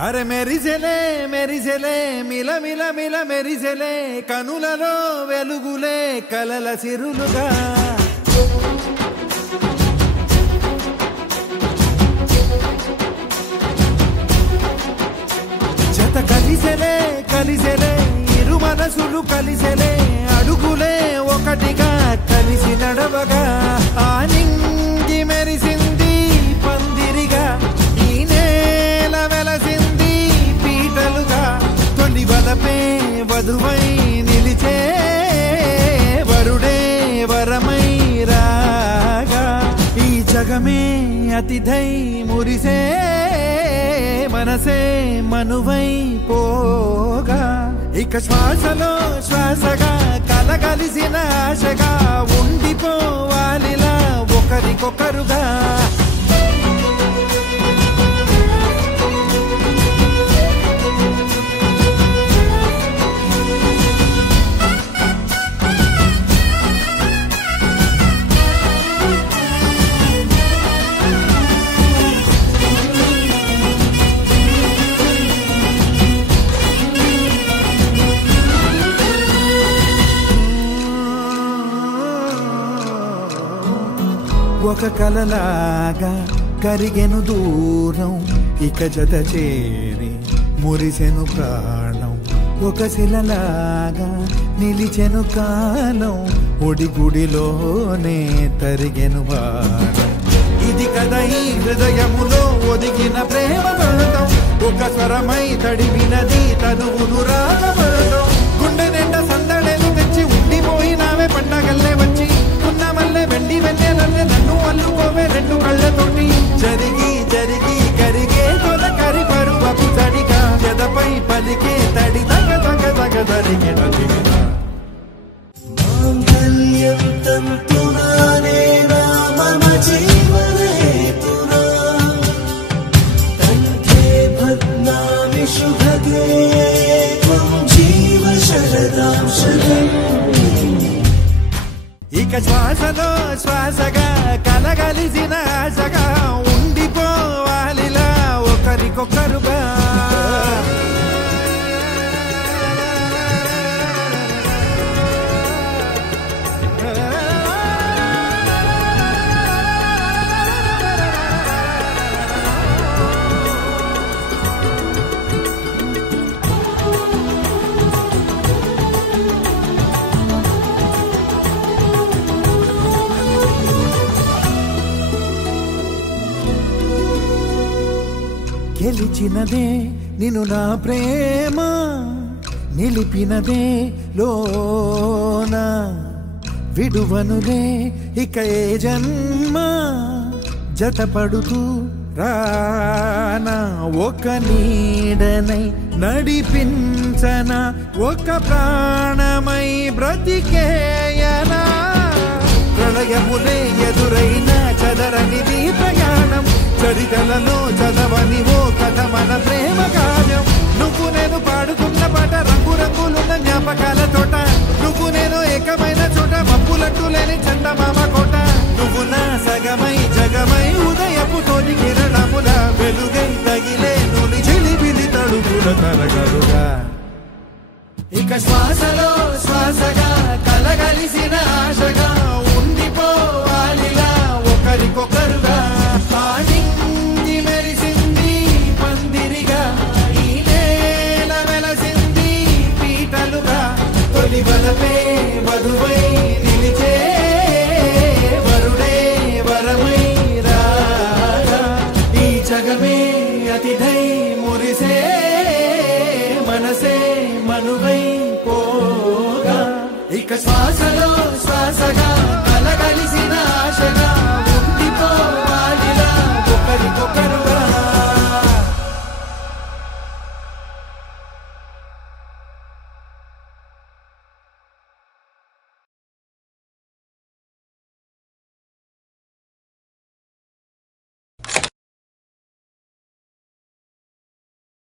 अरे मेरी झेले मिला मिला मिला मेरी झेले कनुలలో వెలుగులే కలల సిరులుగా జత కలిసెలే ఇరు మనసులు కలిసెలే అడుగులే ఒకటిగా కలిసి నడవగా ఆనింగి మెరిసింది పందిరిగా ఈ నేల వెలసింది పీటలుగా తొలి వలపే వధువై నిలిచే వరుడే వరమై రాగా ఈ జగమే అతిథై మురిసే మనసే మనువై పోగా ఇక శ్వాసలో శ్వాసగా కలగలిసిన ఆశగా ఉండిపోవాలిలా ఒకరికొకరుగా ఒక కలలాగా కరిగెను దూరం ఇక జత చేరి మురిసెను ప్రాణం ఒక శిలలాగా నిలిచెను కాలం ఒడిగుడిలోనే తరిగెను వారం ఇది కదా ఈ హృదయములో ఒదిగిన ప్రేమ పడతాం ఒక స్వరమై తడివినది తనువును రాగపడతాం గుండె నిండా సందడేలు తెచ్చి ఉండిపోయినావే పండగల్లే వచ్చి మల్లె వెండి వెన్నెలల్లే నన్ను అల్లుకోవే రెండు కళ్ళతోటి జరిగి జరిగి కరిగే తొలకరి పరువపు తడిగా ఎదపై పలికే తడి తగ తగ తగ జరిగే మాంగళ్యం తంతునానే మమ జీవనేతునా కంఠే భద్నామి శుభగే త్వం జీవ శరదాం శతం ఇక శ్వాసలో శ్వాసగా కలగలిసిన ఆశగా ఉండిపోవాలిలా ఒకరికొకరుగా గెలిచినదే నిన్ను నా ప్రేమ నిలిపినదే లోన విడువనులే ఇక ఏ జన్మ జతపడుతూ రానా ఒక నీడనై నడిపించన ఒక ప్రాణమై బ్రతికేయనా ప్రళయములే ఎదురైన చదరనిది ప్రయాణం చరితలలో చదవని ఓ కథ మన ప్రేమ కావ్యం నువ్వు నేను పాడుకున్న పాట రంగు రంగులున్న జ్ఞాపకాల తోట నువ్వు నేను ఏకమైన చోట మప్పులట్టు లేని చందమామ కోట నువ్వు నా సగమై జగమై ఉదయపు తోని కిరణముల వెలుగై తగిలే నులి చిలిపిలి తడుగుల తరగలుగా ఇక శ్వాసలో శ్వాసగా కలగలిసిన ఆశగా ఉండిపోవాలిలా ఒకరికొకరుగా ఆనింగి మెరిసింది పందిరిగా ఈ నేల వెలసింది పీటలుగా తొలి వలపే వధువై నిలిచే వరుడే వరమై రాగా అనువైపోగా ఇక శ్వాసలో శ్వాసగా కలగలిసిన ఆశగా